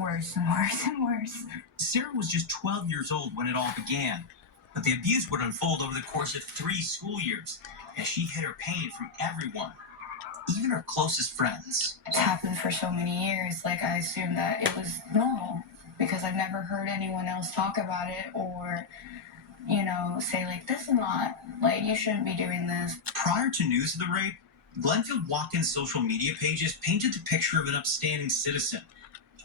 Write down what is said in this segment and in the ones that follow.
worse and worse and worse. Sarah was just 12 years old when it all began, but the abuse would unfold over the course of 3 school years as she hid her pain from everyone, even her closest friends. It's happened for so many years, like I assumed that it was normal because I've never heard anyone else talk about it or, say like, this is not, like, you shouldn't be doing this. Prior to news of the rape, Glenfield Watkins' social media pages painted the picture of an upstanding citizen,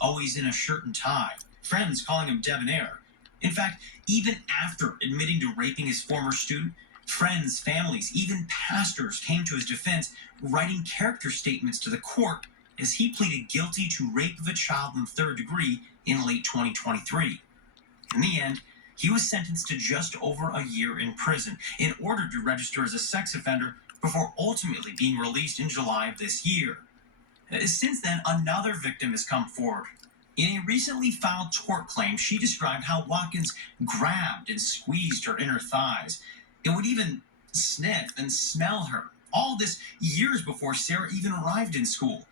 always in a shirt and tie, friends calling him debonair. In fact, even after admitting to raping his former student, friends, families, even pastors came to his defense, writing character statements to the court as he pleaded guilty to rape of a child in 3rd degree in late 2023. In the end, he was sentenced to just over a year in prison in order to register as a sex offender before ultimately being released in July of this year. Since then, another victim has come forward. In a recently filed tort claim, she described how Watkins grabbed and squeezed her inner thighs and would even sniff and smell her. All this years before Sarah even arrived in school.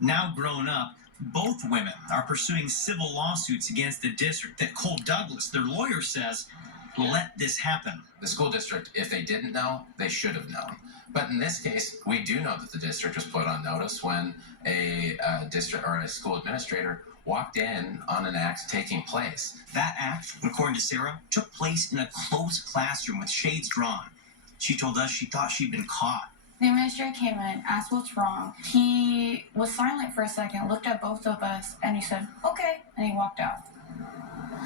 Now grown up, both women are pursuing civil lawsuits against the district that Cole Douglas, their lawyer, says let this happen. The school district, if they didn't know, they should have known. But in this case, we do know that the district was put on notice when a district or a school administrator walked in on an act taking place. That act, according to Sarah, took place in a closed classroom with shades drawn. She told us she thought she'd been caught. The administrator came in, asked what's wrong. He was silent for a second, looked at both of us, and he said, okay, and he walked out.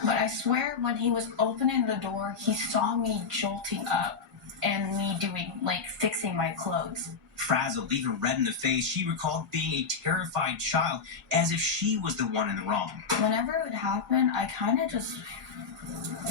But I swear when he was opening the door, he saw me jolting up and me doing, fixing my clothes. Frazzled, even red in the face, she recalled being a terrified child, as if she was the one in the wrong. Whenever it would happen, I kind of just,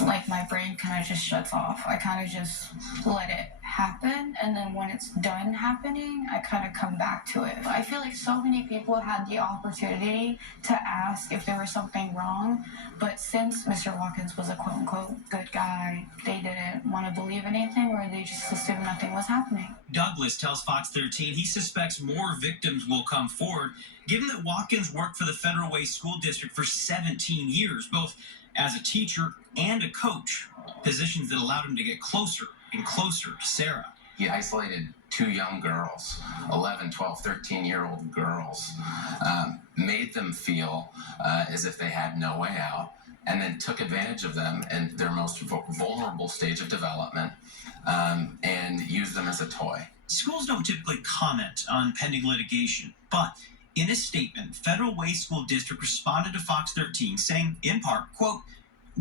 my brain kind of just shuts off. I kind of just let it happen, and then when it's done happening, I kind of come back to it. I feel like so many people had the opportunity to ask if there was something wrong, but since Mr. Watkins was a quote-unquote good guy, they didn't want to believe anything, or they just assumed nothing was happening. Douglas tells Fox 13 he suspects more victims will come forward, given that Watkins worked for the Federal Way School District for 17 years, both as a teacher and a coach, positions that allowed him to get closer and closer to Sarah. He isolated 2 young girls, 11, 12, 13-year-old girls, made them feel as if they had no way out, and then took advantage of them in their most vulnerable stage of development and used them as a toy. Schools don't typically comment on pending litigation, but in a statement, Federal Way School District responded to Fox 13 saying, in part, quote,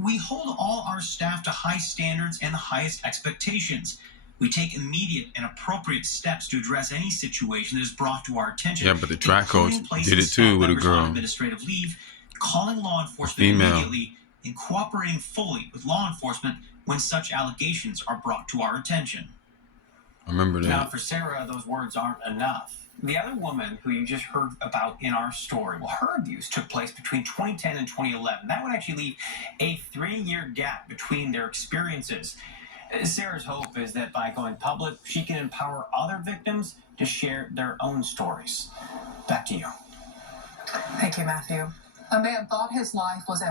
"We hold all our staff to high standards and the highest expectations. We take immediate and appropriate steps to address any situation that is brought to our attention." Yeah, but the track coach did it too with a girl. Administrative leave, calling law enforcement immediately, and cooperating fully with law enforcement when such allegations are brought to our attention. I remember that. Now, for Sarah, those words aren't enough. The other woman who you just heard about in our story, well, her abuse took place between 2010 and 2011. That would actually leave a 3-year gap between their experiences. Sarah's hope is that by going public, she can empower other victims to share their own stories. Back to you. Thank you, Matthew. A man thought his life was at